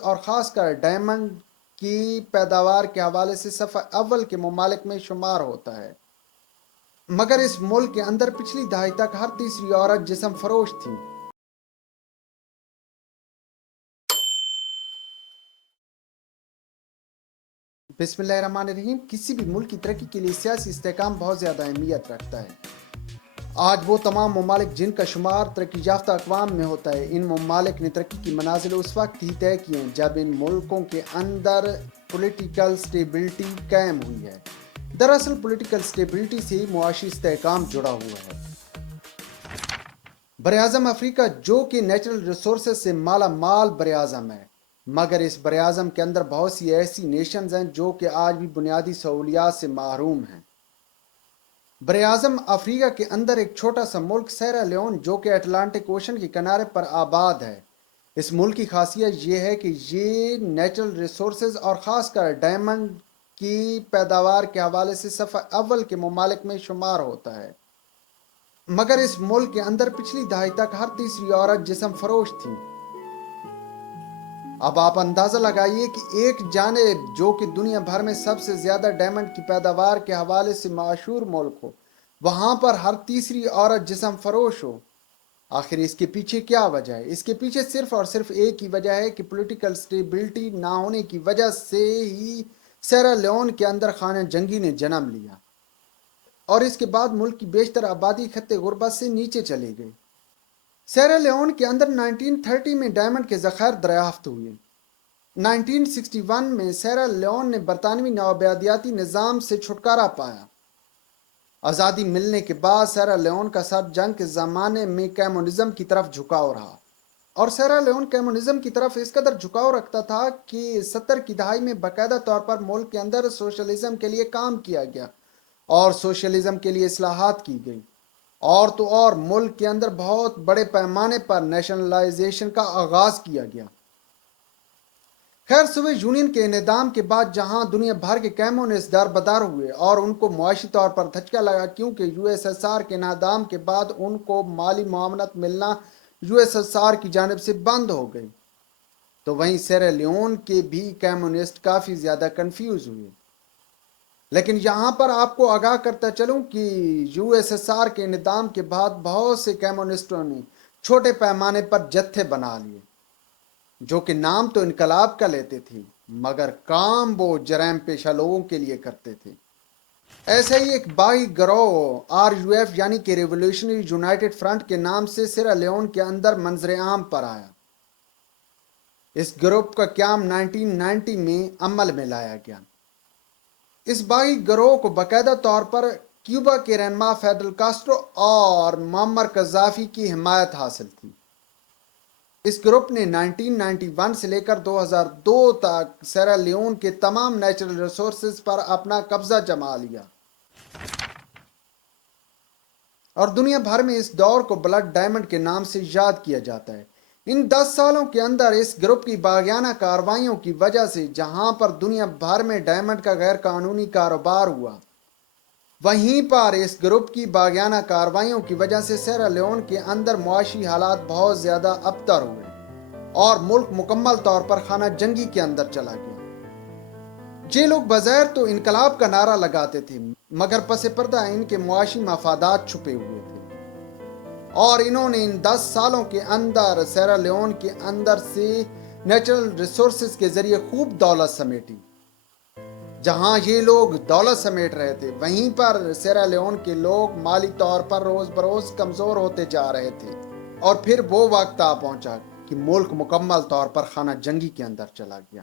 اور خاص کر ڈائمنڈ کی پیداوار کے حوالے سے صفحہ اول کے ممالک میں شمار ہوتا ہے، مگر اس ملک کے اندر پچھلی دہائی تک ہر تیسری عورت جسم فروش تھی۔ بسم اللہ الرحمن الرحیم۔ کسی بھی ملک کی ترقی کے لیے سیاسی استحکام بہت زیادہ اہمیت رکھتا ہے۔ آج وہ تمام ممالک جن کا شمار ترقی یافتہ اقوام میں ہوتا ہے، ان ممالک نے ترقی کی منازل اس وقت ہی طے کی ہیں جب ان ملکوں کے اندر پولیٹیکل سٹیبلٹی قائم ہوئی ہے۔ دراصل پولیٹیکل سٹیبلٹی سے ہی معاشی استحکام جڑا ہوا ہے۔ براعظم افریقہ جو کہ نیچرل ریسورسز سے مالا مال براعظم ہے، مگر اس براعظم کے اندر بہت سی ایسی نیشنز ہیں جو کہ آج بھی بنیادی سہولیات سے محروم ہیں۔ براعظم افریقہ کے اندر ایک چھوٹا سا ملک سیرا لیون جو کہ اٹلانٹک اوشن کے کنارے پر آباد ہے۔ اس ملک کی خاصیت یہ ہے کہ یہ نیچرل ریسورسز اور خاص کر ڈائمنڈ کی پیداوار کے حوالے سے صفحہ اول کے ممالک میں شمار ہوتا ہے، مگر اس ملک کے اندر پچھلی دہائی تک ہر تیسری عورت جسم فروش تھی۔ اب آپ اندازہ لگائیے کہ ایک جانب جو کہ دنیا بھر میں سب سے زیادہ ڈائمنڈ کی پیداوار کے حوالے سے مشہور ملک ہو، وہاں پر ہر تیسری عورت جسم فروش ہو۔ آخر اس کے پیچھے کیا وجہ ہے؟ اس کے پیچھے صرف اور صرف ایک ہی وجہ ہے کہ پولیٹیکل سٹیبلٹی نہ ہونے کی وجہ سے ہی سیرا لیون کے اندر خانہ جنگی نے جنم لیا، اور اس کے بعد ملک کی بیشتر آبادی خطے غربت سے نیچے چلی گئی۔ سیرا لیون کے اندر 1930 میں ڈائمنڈ کے ذخائر دریافت ہوئے۔ 1961 میں سیرا لیون نے برطانوی نوآبادیاتی نظام سے چھٹکارا پایا۔ آزادی ملنے کے بعد سیرا لیون کا سر جنگ کے زمانے میں کمیونزم کی طرف جھکاؤ رہا، اور سیرا لیون کمیونزم کی طرف اس قدر جھکاؤ رکھتا تھا کہ 70 کی دہائی میں باقاعدہ طور پر ملک کے اندر سوشلزم کے لیے کام کیا گیا اور سوشلزم کے لیے اصلاحات کی گئی، اور تو اور ملک کے اندر بہت بڑے پیمانے پر نیشنلائزیشن کا آغاز کیا گیا۔ خیر، سوویت یونین کے انہدام کے بعد جہاں دنیا بھر کے کمیونسٹ دربدر ہوئے اور ان کو معاشی طور پر دھچکا لگا، کیونکہ یو ایس ایس آر کے انہدام کے بعد ان کو مالی معاونت ملنا یو ایس ایس آر کی جانب سے بند ہو گئی، تو وہیں سیرا لیون کے بھی کمیونسٹ کافی زیادہ کنفیوز ہوئے۔ لیکن یہاں پر آپ کو آگاہ کرتا چلوں کہ یو ایس ایس آر کے انہدام کے بعد بہت سے کمیونسٹوں نے چھوٹے پیمانے پر جتھے بنا لیے، جو کہ نام تو انقلاب کا لیتے تھے مگر کام وہ جرائم پیشہ لوگوں کے لیے کرتے تھے۔ ایسا ہی ایک باغی گروہ آر یو ایف یعنی کہ ریولوشنری یونائٹڈ فرنٹ کے نام سے سیرا لیون کے اندر منظر عام پر آیا۔ اس گروپ کا قیام 1990 میں عمل میں لایا گیا۔ اس باغی گروہ کو باقاعدہ طور پر کیوبا کے رہنما فیڈل کاسٹرو اور معمر قذافی کی حمایت حاصل تھی۔ اس گروپ نے 1991 سے لے کر 2002 تک سیرا لیون کے تمام نیچرل ریسورسز پر اپنا قبضہ جما لیا، اور دنیا بھر میں اس دور کو بلڈ ڈائمنڈ کے نام سے یاد کیا جاتا ہے۔ ان 10 سالوں کے اندر اس گروپ کی باغیانہ کارروائیوں کی وجہ سے جہاں پر دنیا بھر میں ڈائمنڈ کا غیر قانونی کاروبار ہوا، وہیں پر اس گروپ کی باغیانہ کارروائیوں کی وجہ سے سیرا لیون کے اندر معاشی حالات بہت زیادہ ابتر ہوئے اور ملک مکمل طور پر خانہ جنگی کے اندر چلا گیا۔ یہ لوگ بظاہر تو انقلاب کا نعرہ لگاتے تھے مگر پس پردہ ان کے معاشی مفادات چھپے ہوئے تھے، اور انہوں نے ان 10 سالوں کے اندر سیرا لیون کے اندر سے نیچرل ریسورسز کے ذریعے خوب دولت سمیٹی۔ جہاں یہ لوگ دولت سمیٹ رہے تھے، وہیں پر سیرا لیون کے لوگ مالی طور پر روز بروز کمزور ہوتے جا رہے تھے، اور پھر وہ وقت آ پہنچا کہ ملک مکمل طور پر خانہ جنگی کے اندر چلا گیا۔